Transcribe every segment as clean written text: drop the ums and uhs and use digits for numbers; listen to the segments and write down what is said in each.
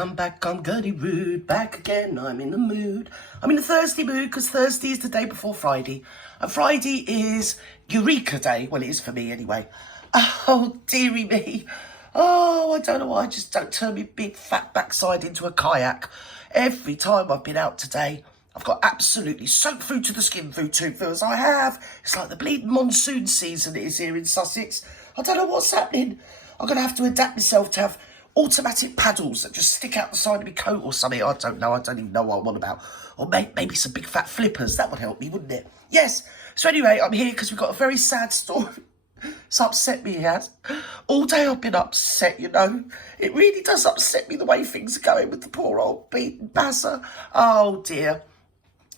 I'm back, I'm Gertie Rude, back again, I'm in the mood. I'm in a Thursday mood because Thursday is the day before Friday. And Friday is Eureka Day. Well, it is for me anyway. Oh, dearie me. Oh, I don't know why I just don't turn my big fat backside into a kayak. Every time I've been out today, I've got absolutely soaked through to the skin through two feels I have. It's like the bleeding monsoon season it is here in Sussex. I don't know what's happening. I'm going to have to adapt myself to have automatic paddles that just stick out the side of my coat or something. I don't know. I don't even know what I'm on about. Or maybe some big fat flippers. That would help me, wouldn't it? Yes. So anyway, I'm here because we've got a very sad story. It's upset me, it has. All day I've been upset, you know. It really does upset me the way things are going with the poor old beaten Bazza. Oh, dear.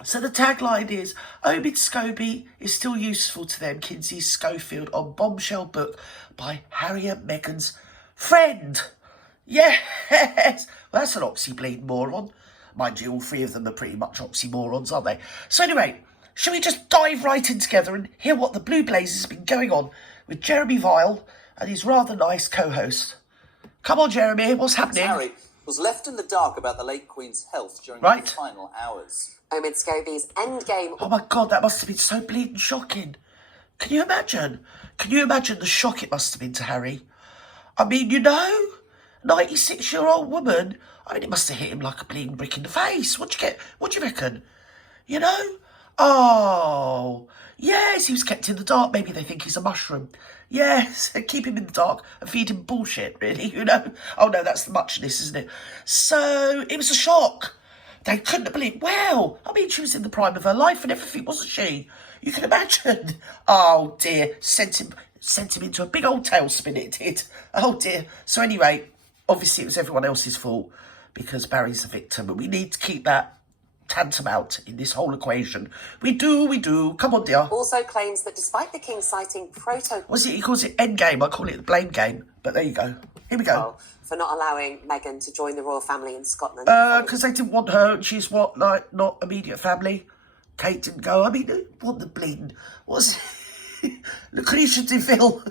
So the tagline is, Omid Scobie is still useful to them, Kinsey Schofield, on bombshell book by Harriet Meghan's friend. Yes. Well, that's an oxymoron. Mind you, all three of them are pretty much oxymorons, aren't they? So anyway, shall we just dive right in together and hear what the Blue Blaze has been going on with Jeremy Vile and his rather nice co-host? Come on, Jeremy, what's happening? Harry was left in the dark about the late Queen's health during the final hours. Omid Scobie's endgame. Oh my God, that must have been so bleeding shocking. Can you imagine? Can you imagine the shock it must have been to Harry? I mean, you know, 96-year-old woman, I mean, it must have hit him like a bleeding brick in the face. What do you reckon? You know? Oh, yes, he was kept in the dark. Maybe they think he's a mushroom. Yes, keep him in the dark and feed him bullshit, really, you know? Oh, no, that's the muchness, isn't it? So, it was a shock. They couldn't have believed. Well, I mean, she was in the prime of her life and everything, wasn't she? You can imagine. Oh, dear. Sent him into a big old tailspin, it did. Oh, dear. So anyway, obviously it was everyone else's fault because Barry's the victim. And we need to keep that tantamount in this whole equation. We do. Come on, dear. Also claims that despite the king citing protocol... What's it? He calls it endgame. I call it the blame game. But there you go. Here we go. ...for not allowing Meghan to join the royal family in Scotland. Because they didn't want her. And she's what, like, not immediate family. Kate didn't go. I mean, what the bleeding... What's... Lucretia DeVille,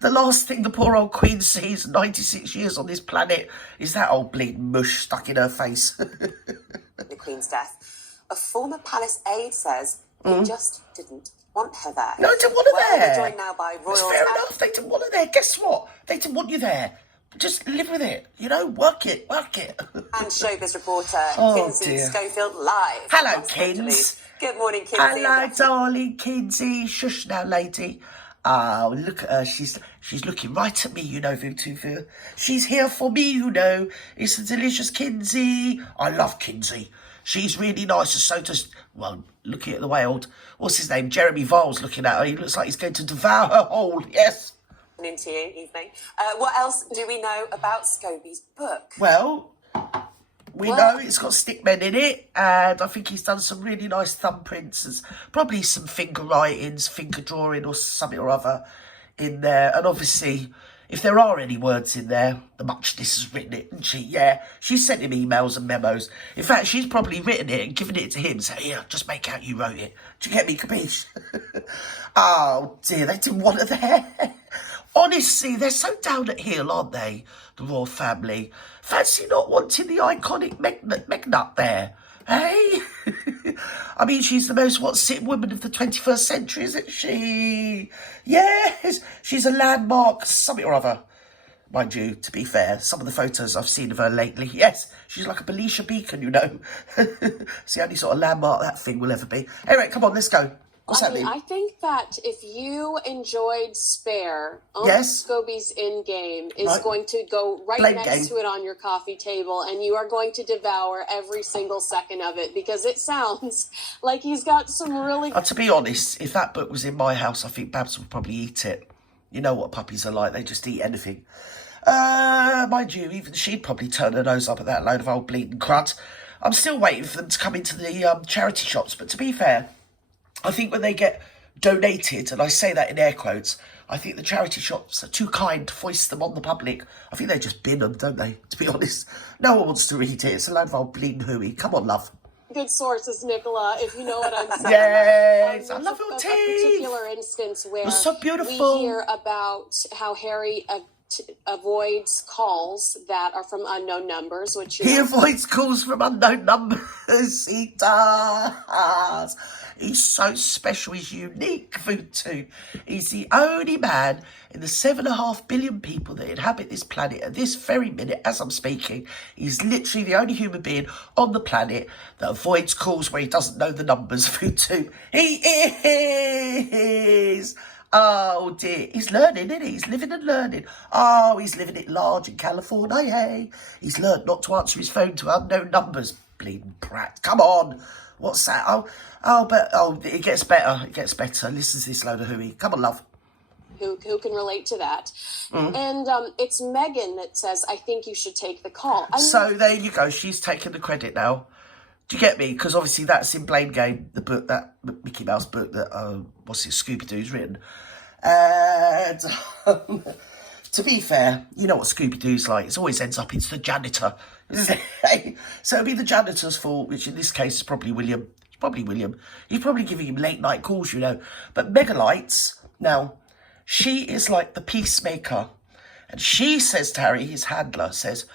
the last thing the poor old Queen sees 96 years on this planet is that old bleeding mush stuck in her face. The Queen's death. A former palace aide says they just didn't want her there. No, they didn't want her there. They're joined now by royals. That's fair enough. They didn't want her there. Guess what? They didn't want you there. Just live with it. You know, work it. And showbiz reporter Kinsey dear. Schofield live. Hello, Kins. Good morning, Kinsey. Hello, darling Kinsey. Shush now, lady. Oh, look at her. She's looking right at me, you know, Vutufu. She's here for me, you know. It's the delicious Kinsey. I love Kinsey. She's really nice, and so does, well, looking at the way old, what's his name? Jeremy Vile's looking at her. He looks like he's going to devour her whole. Yes. Into you, evening. What else do we know about Scobie's book? Well, we know it's got stickmen in it, and I think he's done some really nice thumbprints. There's probably some finger writings, finger drawing or something or other in there. And obviously, if there are any words in there, the muchness has written it, isn't she? Yeah, she sent him emails and memos. In fact, she's probably written it and given it to him. So, here, just make out you wrote it. Do you get me, capiche? Oh, dear, they didn't want her there. Honestly, they're so down at heel, aren't they? The royal family. Fancy not wanting the iconic Meghan up there, eh? I mean, she's the most what's-it woman of the 21st century, isn't she? Yes, she's a landmark, something or other. Mind you, to be fair, some of the photos I've seen of her lately, yes, she's like a Belisha beacon, you know. It's the only sort of landmark that thing will ever be. Anyway, come on, let's go. What's happening? I think that if you enjoyed Spare, Scobie's Endgame is going to go right next to it on your coffee table, and you are going to devour every single second of it because it sounds like he's got some really... To be honest, if that book was in my house, I think Babs would probably eat it. You know what puppies are like, they just eat anything. Mind you, even she'd probably turn her nose up at that load of old bleeding crud. I'm still waiting for them to come into the charity shops, but to be fair, I think when they get donated, and I say that in air quotes, I think the charity shops are too kind to foist them on the public. I think they just bin them, don't they, to be honest? No one wants to read it. It's a load of old bleeding hooey. Come on, love. Good sources, Nicola, if you know what I'm saying. Yes, I love your teeth. A particular instance where you're so beautiful. we hear about how Harry avoids calls that are from unknown numbers, which he avoids calls from unknown numbers. He does. He's so special. He's unique, Vutu. He's the only man in the 7.5 billion people that inhabit this planet at this very minute as I'm speaking. He's literally the only human being on the planet that avoids calls where he doesn't know the numbers, Vutu. He is. Oh dear, he's learning, isn't he? He's living and learning. Oh, he's living it large in California, hey. He's learned not to answer his phone to unknown numbers. Bleeding brat. Come on. What's that? Oh, it gets better. It gets better. Listen to this load of hooey. Come on, love. Who can relate to that. And it's Meghan that says, I think you should take the call. So there you go. She's taking the credit now. Do you get me? Because obviously that's in Blamegame, the book, that Mickey Mouse book that, Scooby-Doo's written. And to be fair, you know what Scooby-Doo's like. It always ends up it's the janitor. So it'll be the janitor's fault, which in this case is probably William. It's probably William. He's probably giving him late night calls, you know. But Megalites, now, she is like the peacemaker. And she says to Harry, his handler, says,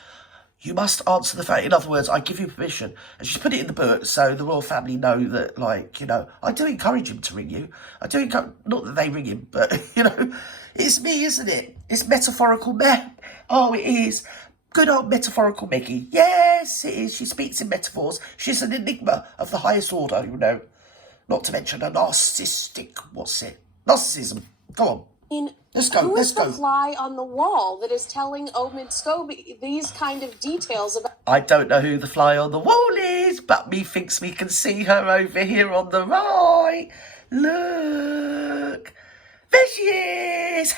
you must answer the phone. In other words, I give you permission. And she's put it in the book so the royal family know that, like, you know, I do encourage him to ring you. I do encourage, not that they ring him, but, you know, it's me, isn't it? It's metaphorical, man. Oh, it is. Good old metaphorical Meggie. Yes, it is. She speaks in metaphors. She's an enigma of the highest order, you know. Not to mention a narcissistic, narcissism. Go on. Let's go. Who is the fly on the wall that is telling Omid Scobie these kind of details about? I don't know who the fly on the wall is, but me thinks we can see her over here on the right. Look. There she is.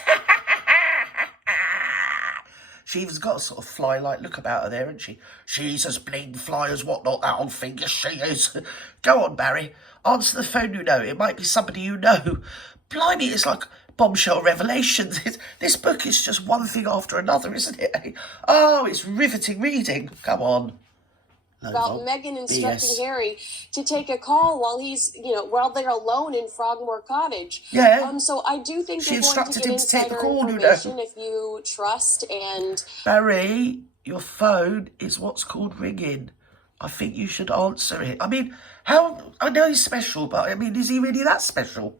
She's got a sort of fly-like look about her there, hasn't she? She's as bleeding fly as whatnot, that old thing, yes she is. Go on, Barry. Answer the phone, you know. It might be somebody you know. Blimey, it's like bombshell revelations. This book is just one thing after another, isn't it? Oh, it's riveting reading. Come on. About Meghan instructing Harry to take a call while he's, while they're alone in Frogmore Cottage. Yeah. So I do think she you're going to get insider information if you trust and... Barry, your phone is what's called ringing. I think you should answer it. I mean, I know he's special, but I mean, is he really that special?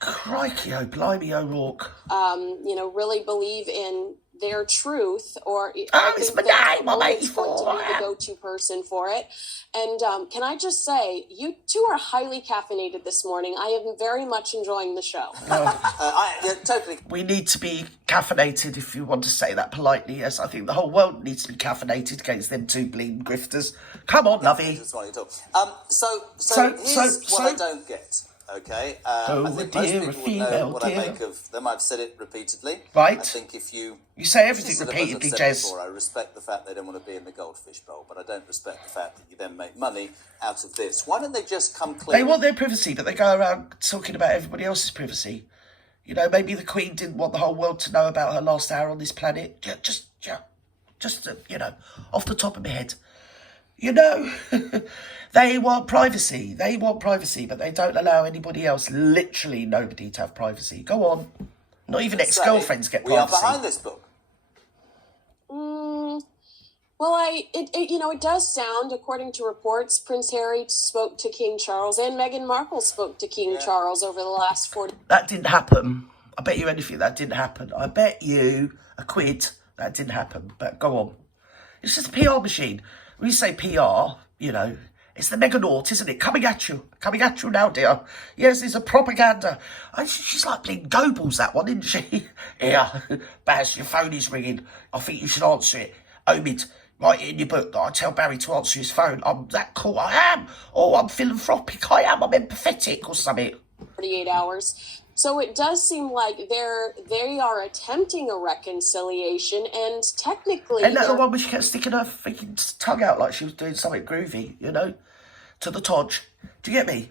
Crikey, oh, blimey, O'Rourke. Really believe in their truth, or it's my name, I'm 84. Going to be the go-to person for it. And can I just say, you two are highly caffeinated this morning. I am very much enjoying the show. Totally. We need to be caffeinated, if you want to say that politely. Yes, I think the whole world needs to be caffeinated against them two bleeding grifters. Come on, lovey. That's what you're talking. So here's what I don't get. Okay, I think most people would know what I make of them. I've said it repeatedly. Right. I think if you say everything repeatedly, Jez. Before, I respect the fact they don't want to be in the goldfish bowl, but I don't respect the fact that you then make money out of this. Why don't they just come clean? They want their privacy, but they go around talking about everybody else's privacy. You know, maybe the Queen didn't want the whole world to know about her last hour on this planet. Just off the top of my head. You know, they want privacy. They want privacy, but they don't allow anybody else, literally nobody, to have privacy. Go on. Not even ex-girlfriends get privacy. We are behind this book. Well, it does sound, according to reports, Prince Harry spoke to King Charles and Meghan Markle spoke to King Charles over the last 40... That didn't happen. I bet you anything that didn't happen. I bet you a quid that didn't happen. But go on. It's just a PR machine. When you say PR, it's the Meganaut, isn't it? Coming at you now, dear. Yes, it's a propaganda. She's like playing Goebbels, that one, isn't she? Here, Baz, your phone is ringing. I think you should answer it. Omid, write it in your book that I tell Barry to answer his phone. I'm that cool, I am. Oh, I'm philanthropic, I am. I'm empathetic or something. 48 hours. So it does seem like they are attempting a reconciliation, and technically... Isn't that the one where she kept sticking her freaking tongue out like she was doing something groovy, to the Todge? Do you get me?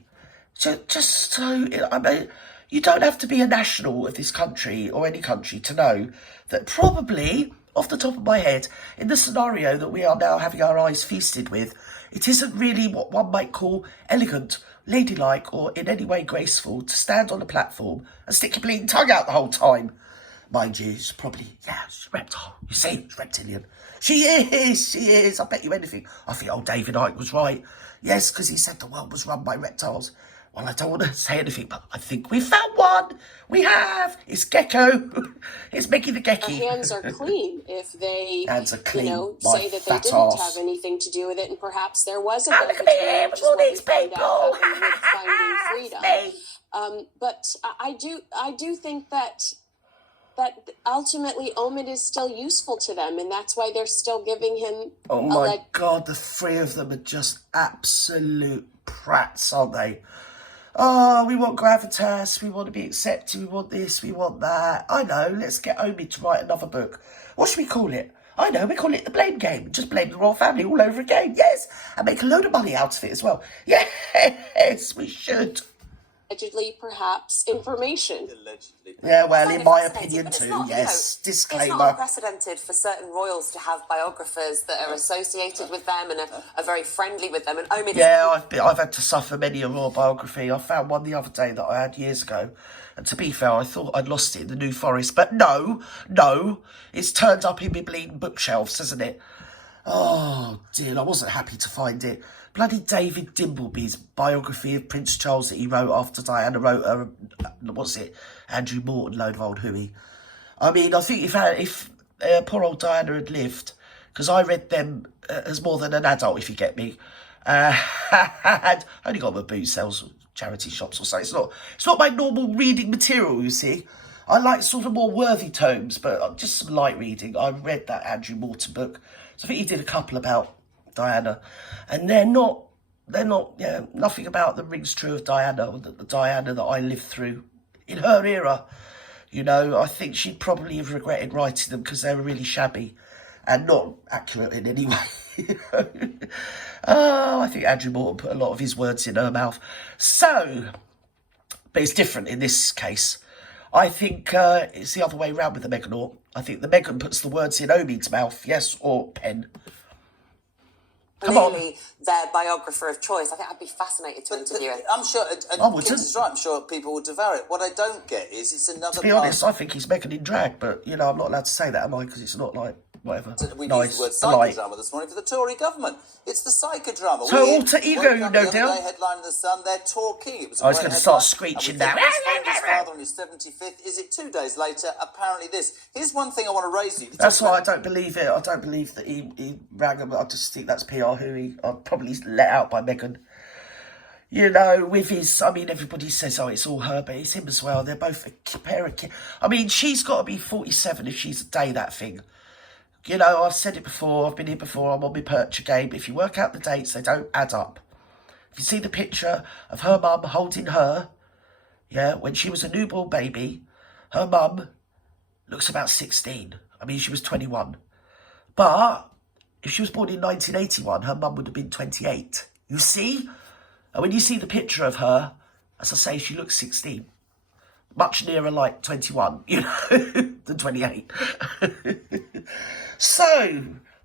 You don't have to be a national of this country or any country to know that probably, off the top of my head, in the scenario that we are now having our eyes feasted with, it isn't really what one might call elegant, ladylike, or in any way graceful to stand on a platform and stick your bleeding tongue out the whole time. Mind you, it's probably, she's a reptile. You see, it's reptilian. She is. I bet you anything. I think old David Icke was right. Yes, because he said the world was run by reptiles. Well, I don't want to say anything, but I think we found one. We have. It's Gecko. It's Mickey the Gecky. Their hands are clean if they, hands are clean, say that they didn't have anything to do with it, and perhaps there was a bit of a with all these people. Finding freedom. But I do think that ultimately Omid is still useful to them, and that's why they're still giving him. Oh my God, the three of them are just absolute prats, aren't they? Oh, we want gravitas, we want to be accepted, we want this, we want that. I know, let's get Omid to write another book. What should we call it? I know, we call it The Blame Game. Just blame the royal family all over again, yes. And make a load of money out of it as well. Yes, we should. Allegedly, perhaps, information. Allegedly. Yeah, well, in my opinion too, yes. Disclaimer. It's not unprecedented for certain royals to have biographers that are associated with them and are very friendly with them. And Omid I've had to suffer many a royal biography. I found one the other day that I had years ago. And to be fair, I thought I'd lost it in the New Forest. But no. It's turned up in my bleeding bookshelves, hasn't it? Oh, dear, I wasn't happy to find it. Bloody David Dimbleby's biography of Prince Charles that he wrote after Diana wrote her, Andrew Morton, load of old hooey. I mean, I think if poor old Diana had lived, because I read them as more than an adult, if you get me. I only got my boot sales, charity shops or something. It's not my normal reading material, you see. I like sort of more worthy tomes, but just some light reading. I read that Andrew Morton book. So I think he did a couple about Diana, and they're not, nothing about them rings true of Diana, the Diana that I lived through in her era. You know, I think she'd probably have regretted writing them because they were really shabby and not accurate in any way. I think Andrew Morton put a lot of his words in her mouth. So, but it's different in this case. I think it's the other way around with the Meghan. I think the Meghan puts the words in Omid's mouth, yes, or pen. Clearly their biographer of choice. I think I'd be fascinated to interview it. I'm sure, and Kings is right, I'm sure people will devour it. What I don't get is it's another To be honest, I think he's Meghan in drag, but, you know, I'm not allowed to say that, am I? Because it's not like, whatever, we nice, used the word psychodrama this morning for the Tory government. It's the psychodrama. So alter ego, no doubt. Headline in the Sun, they're talking. I was going to start screeching now. His father on his 75th. Is it 2 days later? Apparently this. Here's one thing I want to raise you. That's why I don't believe it. I don't believe that he rang him. I just think that's PR hooey. I'm probably let out by Meghan. You know, with his, I mean, everybody says, oh, it's all her, but it's him as well. They're both a pair of kids. I mean, she's got to be 47 if she's a day that thing. You know, I've said it before, I've been here before, I'm on my Percher game. If you work out the dates, they don't add up. If you see the picture of her mum holding her, when she was a newborn baby, her mum looks about 16. I mean, she was 21. But if she was born in 1981, her mum would have been 28. You see? And when you see the picture of her, as I say, she looks 16. Much nearer like 21, you know, than 28. So,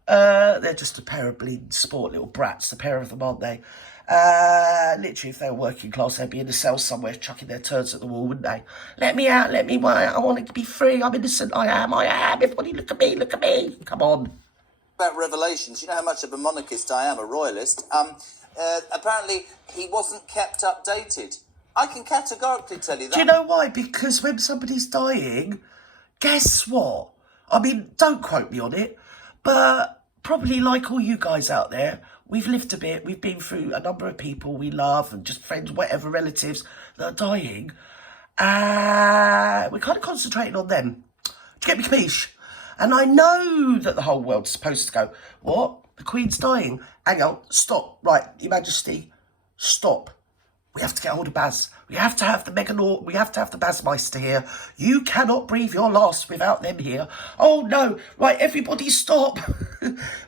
they're just a pair of bleeding sport little brats, the pair of them, aren't they? Literally, if they were working class, they'd be in a cell somewhere chucking their turds at the wall, wouldn't they? Let me out, I want to be free, I'm innocent, I am, everybody look at me, come on. About revelations, you know how much of a monarchist I am, a royalist. Apparently, he wasn't kept updated. I can categorically tell you that. Do you know why? Because when somebody's dying, guess what? I mean, don't quote me on it, but probably like all you guys out there, we've lived a bit, we've been through a number of people we love and just friends, whatever, relatives that are dying. We're kind of concentrating on them. Do you get me, capiche? And I know that the whole world's supposed to go, what? The Queen's dying. Hang on, stop. Right, Your Majesty, stop. We have to get hold of Baz. We have to have the Meghan, we have to have the Bazmeister here. You cannot breathe your last without them here. Oh no, right, everybody stop.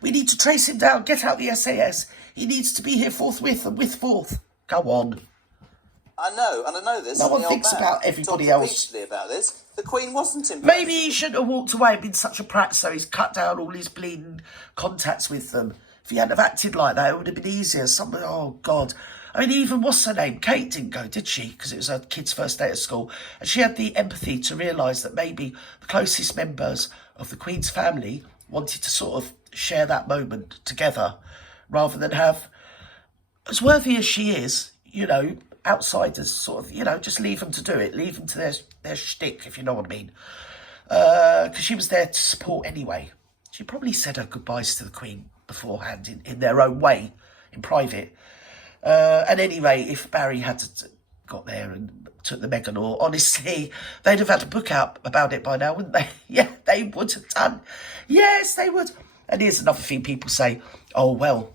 We need to trace him down, get out the SAS. He needs to be here forthwith and with forth. Go on. I know, and I know this. No one thinks about everybody else. About this. The Queen wasn't in. Maybe he shouldn't have walked away and been such a prat, so he's cut down all his bleeding contacts with them. If he hadn't have acted like that, it would have been easier. Oh, God. I mean, even what's her name? Kate didn't go, did she? Because it was her kid's first day at school. And she had the empathy to realise that maybe the closest members of the Queen's family wanted to sort of share that moment together rather than have, as worthy as she is, you know, outsiders sort of, you know, just leave them to do it. Leave them to their shtick, if you know what I mean. Because she was there to support anyway. She probably said her goodbyes to the Queen beforehand in their own way, in private. And anyway, if Barry had got there and took the Meghan, or honestly, they'd have had a book out about it by now, wouldn't they? Yeah, they would have done. Yes, they would. And here's another thing people say, oh, well,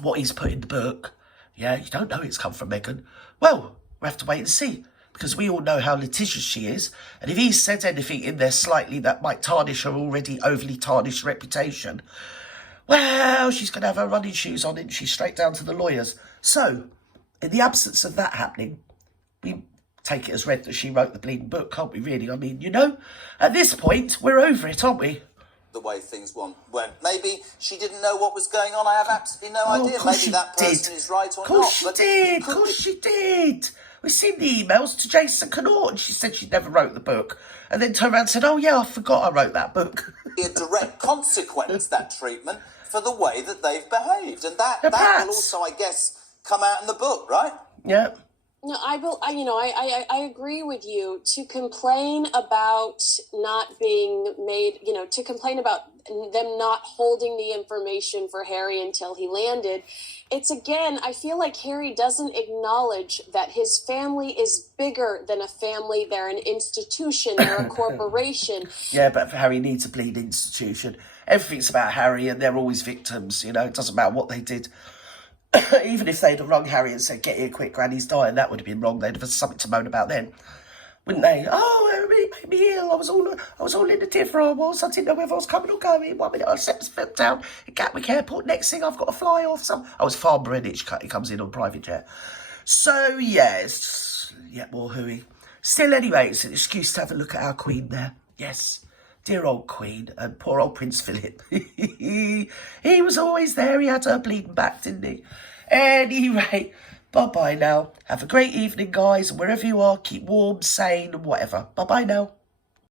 what he's put in the book, yeah, you don't know it's come from Meghan. Well, we'll have to wait and see, because we all know how litigious she is. And if he said anything in there slightly that might tarnish her already overly tarnished reputation, well, she's going to have her running shoes on, isn't she? Straight down to the lawyers. So, in the absence of that happening, we take it as read that she wrote the bleeding book, can't we, really? I mean, you know, at this point, we're over it, aren't we? The way things went. Maybe she didn't know what was going on. I have absolutely no idea. Maybe that person is right or not. Of course she did. We've seen the emails to Jason Connaught, and she said she never wrote the book. And then turned around and said, oh, yeah, I forgot I wrote that book. A direct consequence, that treatment, for the way that they've behaved. And that will also, I guess, come out in the book, right? Yeah. No, I agree with you. To complain about not being made, to complain about them not holding the information for Harry until he landed. It's again, I feel like Harry doesn't acknowledge that his family is bigger than a family. They're an institution. They're a corporation. Yeah, but Harry needs a bleeding institution. Everything's about Harry, and they're always victims. You know, it doesn't matter what they did. Even if they'd have rung Harry and said, get here quick, Granny's dying, that would have been wrong. They'd have had something to moan about then, wouldn't they? Oh, everybody made me ill. I was all in a differ. I didn't know whether I was coming or going. 1 minute I stepped down at Gatwick Airport. Next thing I've got to fly off. I was Farmer Greenwich. He comes in on private jet. So, yeah, it's just yet more hooey. Still, anyway, it's an excuse to have a look at our Queen there. Yes. Dear old Queen, and poor old Prince Philip. He was always there. He had her bleeding back, didn't he? Anyway, bye-bye now. Have a great evening, guys. And wherever you are, keep warm, sane, and whatever. Bye-bye now.